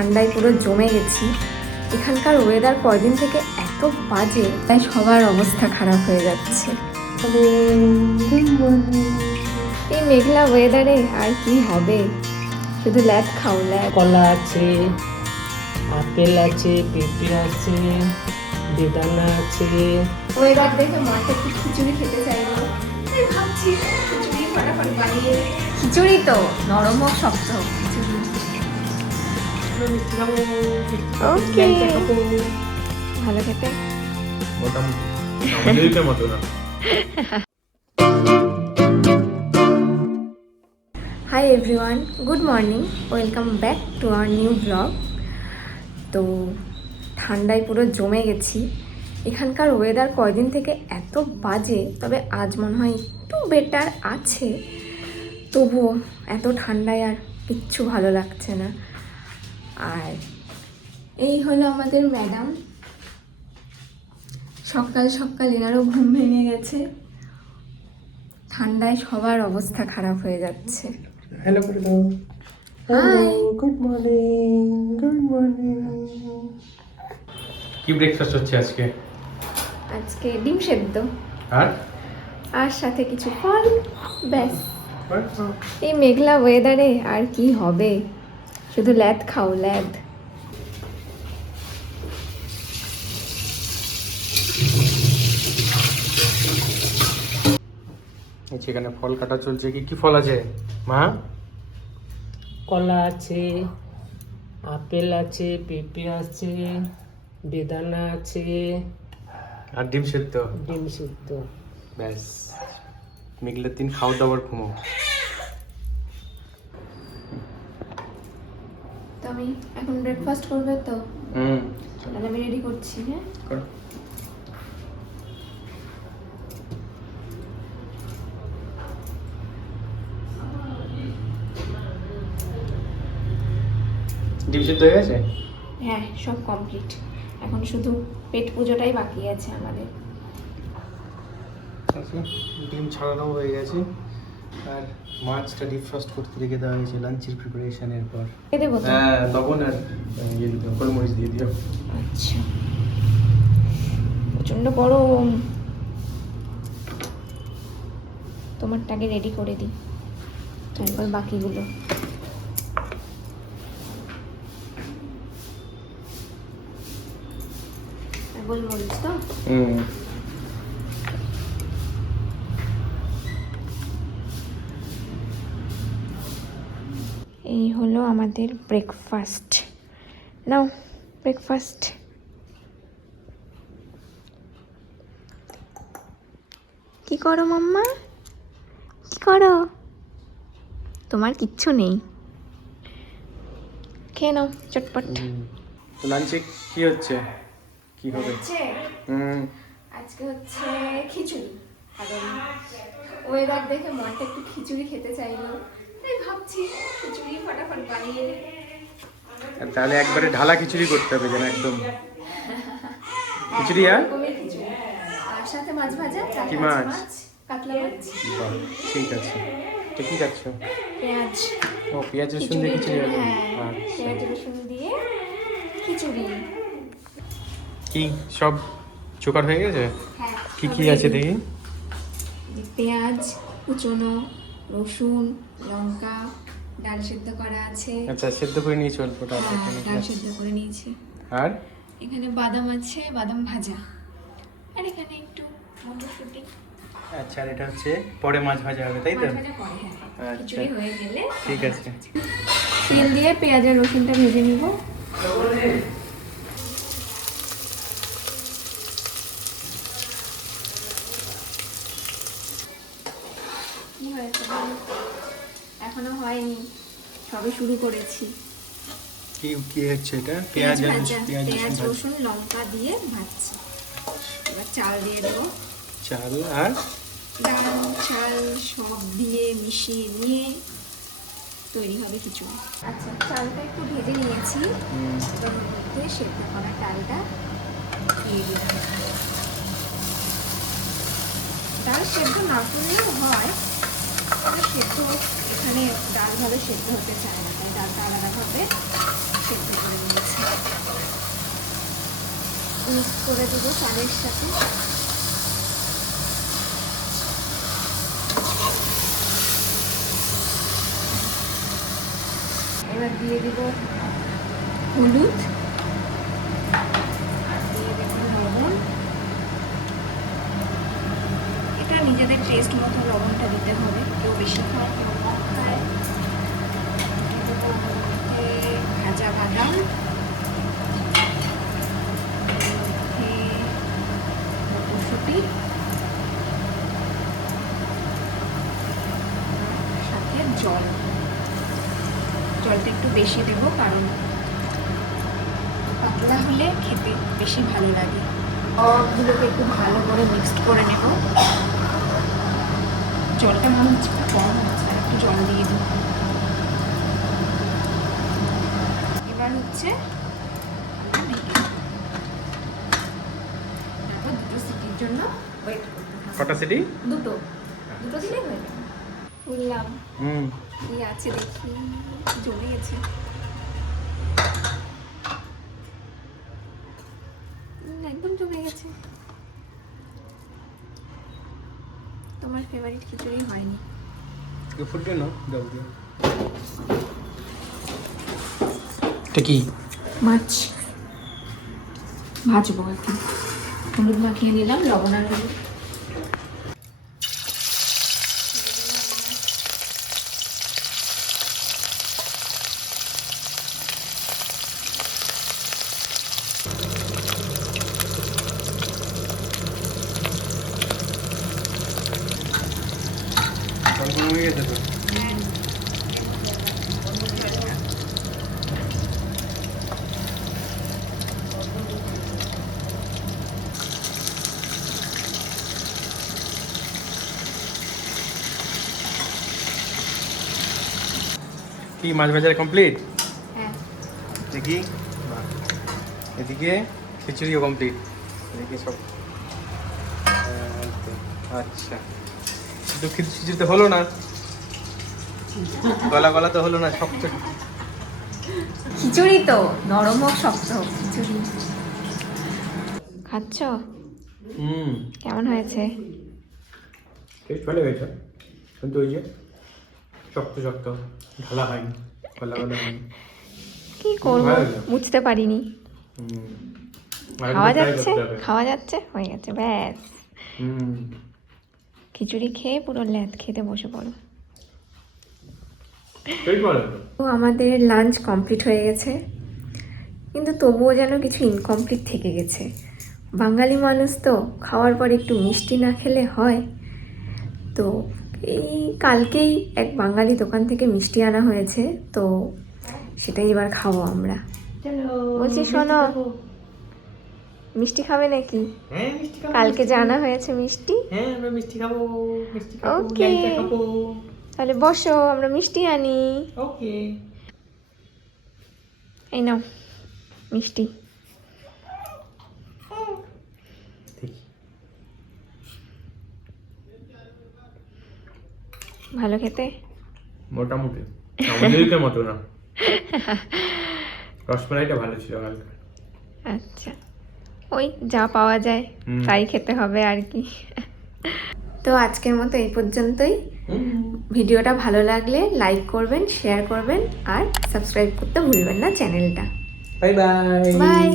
ঠান্ডায় পুরো জমে গেছি। এখানকার ওয়েদার কয়দিন থেকে এত বাজে, তাই সবার অবস্থা খারাপ হয়ে যাচ্ছে। এই মেঘলা ওয়েদারে আর কি হবে, শুধু ল্যাদ খাও ল্যাদ। কলা আছে, আপেল আছে, পেঁপে আছে, বেদানা আছে। ওয়েদার দেখে মাকে একটু খিচুড়ি খেতে চাইলো, তাই ভাবছি খিচুড়ি ফটাফট বানিয়ে। খিচুড়ি তো নরম হোক শক্ত হোক খিচুড়ি। ওকে, ভালো খেতে মতো না। Hi everyone, good morning, welcome back to our new blog. তো ঠান্ডায় পুরো জমে গেছি। এখানকার ওয়েদার কয়দিন থেকে এত বাজে, তবে আজ মনে হয় একটু বেটার আছে, তবুও এত ঠান্ডায় আর কিচ্ছু ভালো লাগছে না। আর এই হলো আমাদের ম্যাডাম, সকাল সকাল এনারও ঘুম ভেঙে গেছে। ঠান্ডায় সবার অবস্থা খারাপ হয়ে যাচ্ছে। হ্যালো করে দাও। Hi, good morning, good morning. কি ব্রেকফাস্ট হচ্ছে আজকে? আজকে ডিম সেদ্ধ আর আর সাথে কিছু ফল, ব্যাস। এই মেঘলা ওয়েদারে আর কি হবে, শুধু ল্যাদ খাও ল্যাদ। সেখানে ফল কাটা চলছে। কি কি ফল আছে মা? কলা আছে, আপেল আছে, পেঁপে আছে, বেদানা আছে, আর ডিম সেদ্ধ। ডিম সিদ্ধ। ব্যাস, মেঘলার দিন খাওয়া দাওয়ার ঘুমো। তো আমি এখন ব্রেকফাস্ট করবে তো, হুম, তাহলে আমি রেডি করছি। হ্যাঁ, কর। ডিম সেদ্ধ হয়ে গেছে? হ্যাঁ, সব কমপ্লিট। এখন শুধু পেট পুজোটাই বাকি আছে আমাদের। আচ্ছা, ডিম ছাড়ানো হয়ে গেছে, আর মাছটা ডিফ্রস্ট করতে রেখে দেওয়া হয়েছে লাঞ্চের প্রিপারেশনের পর। এ দেবো তো? হ্যাঁ, লবণ আর ইয়ে দিতে, গোলমরিচ দিয়ে দিও। আচ্ছা, প্রচন্ড গরম। তোমারটাকে রেডি করে দিই, তারপর বাকিগুলো। গোলমরিচ তো? হুম। এই হলো আমাদের ব্রেকফাস্ট। নাও ব্রেকফাস্ট। কি করো মাম্মা, কি করো? তোমার কিচ্ছু নেই, খেয়ে নাও চটপট। তো লাঞ্চে কি হচ্ছে, কি হবে? আজকে হচ্ছে খিচুড়ি, কারণ ওয়েদার দেখে মনটা একটু খিচুড়ি খেতে চাইলো, তাই ভাবছি খিচুড়ি ফটাফট বানিয়ে দিই। আর তাহলে একবারে ঢালা খিচুড়ি করতে হবে যেন একদম খিচুড়ি। আর এরকমই খিচুড়ি, আর সাথে মাছ ভাজা, কি মাছ? কাতলা মাছ। বাহ, ঠিক আছে। তো কি খাচ্ছ? পেঁয়াজ, ও, পেঁয়াজ রসুন দিয়ে খিচুড়ি হবে? হ্যাঁ, আচ্ছা। পেঁয়াজ রসুন দিয়ে খিচুড়ি। কি সব জোগাড় হয়ে গেছে? হ্যাঁ, কি কি আছে দেখি। পেঁয়াজ কুচনো, রসুন, লঙ্কা, ডাল সেদ্ধ করা আছে। আচ্ছা, সেদ্ধ করে নিয়েছি অল্পটা। হ্যাঁ, ডাল সেদ্ধ করে নিয়েছি। আর এখানে বাদাম আছে, বাদাম ভাজা, আর এখানে একটু মটরশুঁটি। আচ্ছা, আর এটা হচ্ছে পরে মাছ ভাজা হবে, তাই তো? মাছ ভাজা পরে, হ্যাঁ, আচ্ছা, খিচুড়ি হয়ে গেলে ঠিক আছে। তেল দিয়ে পেঁয়াজ আর রসুনটা ভেজে নিব। কি হয়েছে বলো? এখনো হয়নি, সবে শুরু করেছি। কি কি হচ্ছে এটা? পেঁয়াজ আর ভাজা, পেঁয়াজ পেঁয়াজ রসুন রসুন লঙ্কা দিয়ে ভাজছি। এবার চাল দিয়ে দেবো, চাল আর ডাল চাল সব দিয়ে মিশিয়ে নিয়ে তৈরি হবে খিচুড়ি। আচ্ছা, চালটা একটু ভেজে নিয়েছি, এবার ওর মধ্যে সেদ্ধ করা ডালটা দিয়ে দিলাম। ডাল সেদ্ধ না করলেও হয়, তবে সেদ্ধ এখানে ডাল ভালো সেদ্ধ হতে চায় না, তাই ডালটা আলাদাভাবে সেদ্ধ করে মিক্স করে দেবো চালের সাথে। এবার দিয়ে দিব হলুদ, আর দিয়ে দেব লবণ। এটা নিজেদের টেস্ট মতো লবণটা দিতে হবে, কেউ বেশি খায় কেউ কম খায়। দিয়ে দেবো ভাজা বাদাম, মটরশুঁটি, সাথে জল। জলটা একটু বেশি দেবো কারণ পাতলা হলে খেতে বেশি ভালো লাগে। সবগুলোকে একটু ভালো করে মিক্সড করে নেব। জলটা মনে হচ্ছে একটু কম হচ্ছে, আর একটু জল দিয়ে দিই। এবার হচ্ছে দুটো সিটির জন্য ওয়েট করতে হবে। কটা সিটি? দুটো দিলেই হয়ে যাবে। বললাম হুম। কি আছে দেখি, জমে গেছে। একদম জমে গেছে। তোমার ফেভারিট খিচুড়ি হয়নি। ফুটবে না জল দিয়ে। এটা কি? মাছ ভাজবো এখন। হলুদ মাখিয়ে নিলাম, লবণ আর হলুদ। জল গরম হয়ে গেছে তো? কি মাছ ভাজা কমপ্লিট? হ্যাঁ, দেখি। এদিকে খিচুড়িও কমপ্লিট। এদিকে সব আচ্ছা, কিন্তু খিচুড়ি তো হলো না, গলা গলা তো হলো না, শক্ত। খিচুড়ি তো নরম হোক শক্ত হোক খিচুড়ি। খাচ্ছ? কেমন হয়েছে? টেস্ট ভালো হয়েছে, কিন্তু ওই যে শক্ত শক্ত, ঢালা হয়নি, গলা গলা হয়নি। কি করবো বুঝতে পারিনি। খাওয়া যাচ্ছে, খাওয়া যাচ্ছে, হয়ে গেছে, ব্যাস। খিচুড়ি খেয়ে পুরো ল্যাদ খেতে বসে পড়ো। তো আমাদের লাঞ্চ কমপ্লিট হয়ে গেছে, কিন্তু তবুও যেন কিছু ইনকমপ্লিট থেকে গেছে। বাঙালি মানুষ তো, খাওয়ার পর একটু মিষ্টি না খেলে হয়। তো এই কালকেই এক বাঙালি দোকান থেকে মিষ্টি আনা হয়েছে, তো সেটাই এবার খাবো আমরা। বলছি শোনো, মিষ্টি খাবে নাকি? হ্যাঁ মিষ্টি খাবো। কালকে জানা হয়েছে মিষ্টি। হ্যাঁ আমরা মিষ্টি খাবো, মিষ্টি খাবো, ওকে। ল্যাংচা খাবো। তাহলে বসো, আমরা মিষ্টি আনি। ওকে। এই নাও মিষ্টি। দেখি। ভালো খেতে? মোটামুটি, আমাদেরকে মতো না। রসমালাইটা ভালো ছিল হালকা। আচ্ছা, ওই যা পাওয়া যায় তাই খেতে হবে আর কি। তো আজকের মতো এই পর্যন্তই। ভিডিওটা ভালো লাগলে লাইক করবেন, শেয়ার করবেন, আর সাবস্ক্রাইব করতে ভুলবেন না চ্যানেলটা। Bye bye. বাই।